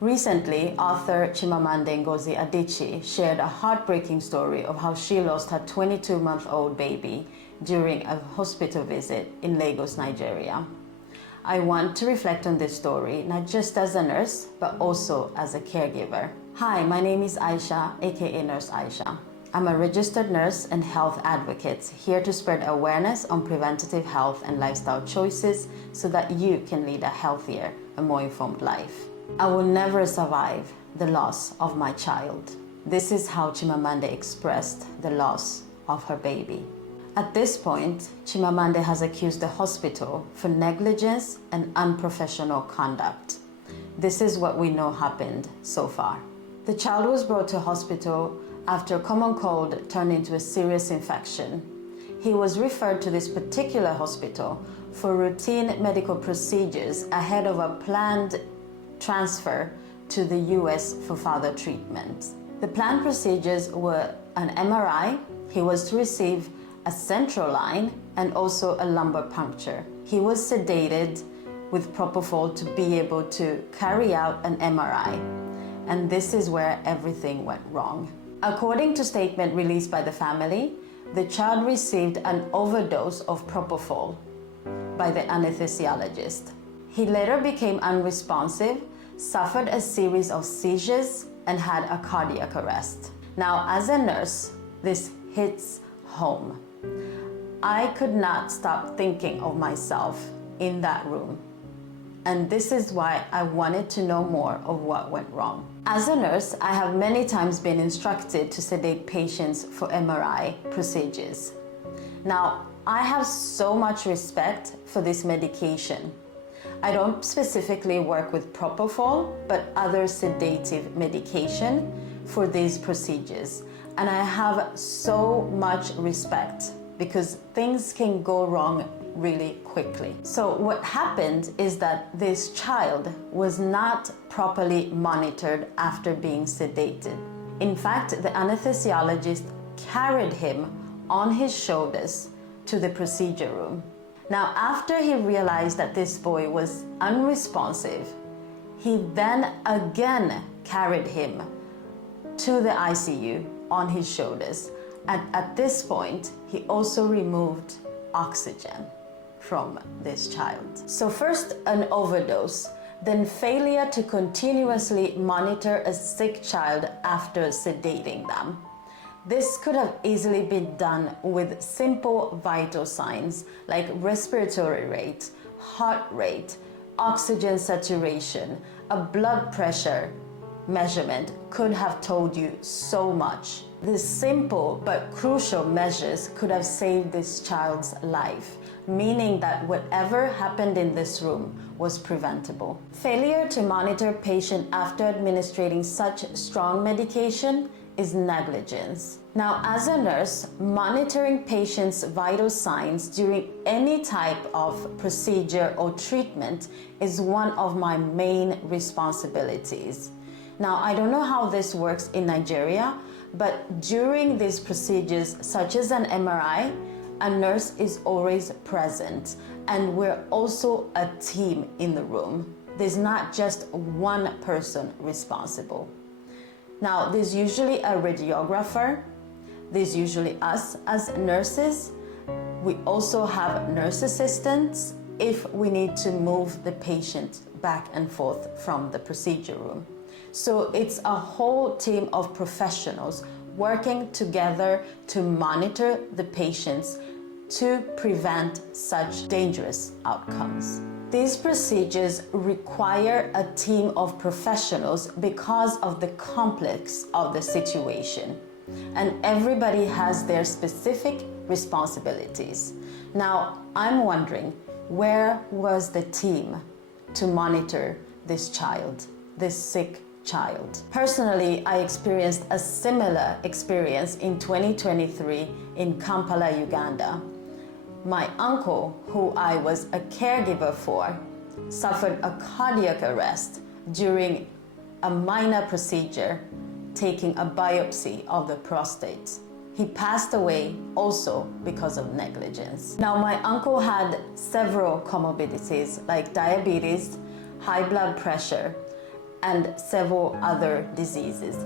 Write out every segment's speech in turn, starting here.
Recently, author Chimamanda Ngozi Adichie shared a heartbreaking story of how she lost her 22-month-old baby during a hospital visit in Lagos, Nigeria. I want to reflect on this story, not just as a nurse, but also as a caregiver. Hi, my name is Aisha, aka Nurse Aisha. I'm a registered nurse and health advocate here to spread awareness on preventative health and lifestyle choices so that you can lead a healthier and more informed life. I will never survive the loss of my child. This is how Chimamanda expressed the loss of her baby. At this point, Chimamanda has accused the hospital for negligence and unprofessional conduct. This is what we know happened so far. The child was brought to hospital after a common cold turned into a serious infection. He was referred to this particular hospital for routine medical procedures ahead of a planned transfer to the US for further treatment. The planned procedures were an MRI. He was to receive a central line and also a lumbar puncture. He was sedated with propofol to be able to carry out an MRI. And this is where everything went wrong. According to statement released by the family, the child received an overdose of propofol by the anesthesiologist. He later became unresponsive, suffered a series of seizures, and had a cardiac arrest. Now, as a nurse, this hits home. I could not stop thinking of myself in that room. And this is why I wanted to know more of what went wrong. As a nurse, I have many times been instructed to sedate patients for MRI procedures. Now, I have so much respect for this medication. I don't specifically work with propofol, but other sedative medication for these procedures. And I have so much respect because things can go wrong really quickly. So what happened is that this child was not properly monitored after being sedated. In fact, the anesthesiologist carried him on his shoulders to the procedure room. Now, after he realized that this boy was unresponsive, he then again carried him to the ICU on his shoulders. And at this point, he also removed oxygen from this child. So first an overdose, then failure to continuously monitor a sick child after sedating them. This could have easily been done with simple vital signs like respiratory rate, heart rate, oxygen saturation. A blood pressure measurement could have told you so much. These simple but crucial measures could have saved this child's life, meaning that whatever happened in this room was preventable. Failure to monitor patient after administering such strong medication is negligence. Now, as a nurse, monitoring patients' vital signs during any type of procedure or treatment is one of my main responsibilities. Now, I don't know how this works in Nigeria, but during these procedures, such as an MRI, a nurse is always present, and we're also a team in the room. There's not just one person responsible. Now, there's usually a radiographer, there's usually us as nurses. We also have nurse assistants if we need to move the patient back and forth from the procedure room. So it's a whole team of professionals working together to monitor the patients to prevent such dangerous outcomes. These procedures require a team of professionals because of the complex of the situation, and everybody has their specific responsibilities. Now, I'm wondering, where was the team to monitor this child, this sick child? Personally, I experienced a similar experience in 2023 in Kampala, Uganda. My uncle, who I was a caregiver for, suffered a cardiac arrest during a minor procedure, taking a biopsy of the prostate. He passed away also because of negligence. Now, my uncle had several comorbidities like diabetes, high blood pressure, and several other diseases.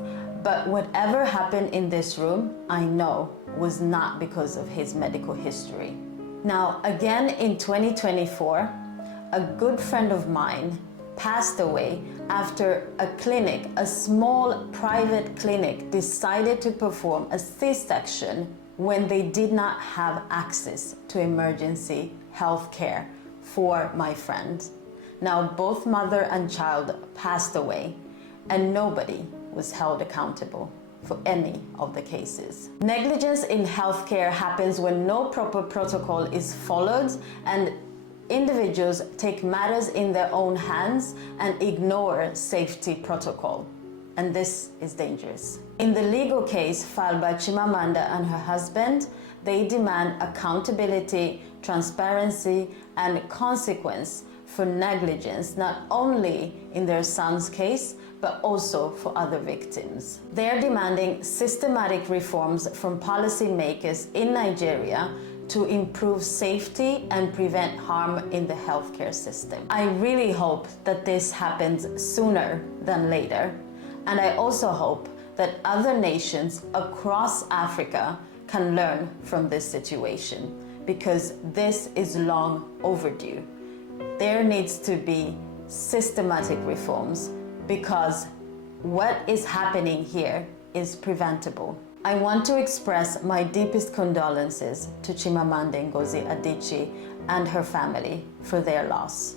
But whatever happened in this room, I know was not because of his medical history. Now, again in 2024, a good friend of mine passed away after a clinic, a small private clinic, decided to perform a C-section when they did not have access to emergency health care for my friend. Now, both mother and child passed away, and nobody was held accountable for any of the cases. Negligence in healthcare happens when no proper protocol is followed and individuals take matters in their own hands and ignore safety protocol. And this is dangerous. In the legal case filed by Chimamanda and her husband, they demand accountability, transparency, and consequence for negligence, not only in their son's case, but also for other victims. They're demanding systematic reforms from policymakers in Nigeria to improve safety and prevent harm in the healthcare system. I really hope that this happens sooner than later, and I also hope that other nations across Africa can learn from this situation, because this is long overdue. There needs to be systematic reforms, because what is happening here is preventable. I want to express my deepest condolences to Chimamanda Ngozi Adichie and her family for their loss.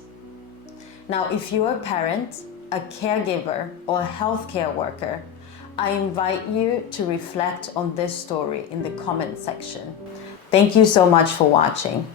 Now, if you're a parent, a caregiver, or a healthcare worker, I invite you to reflect on this story in the comment section. Thank you so much for watching.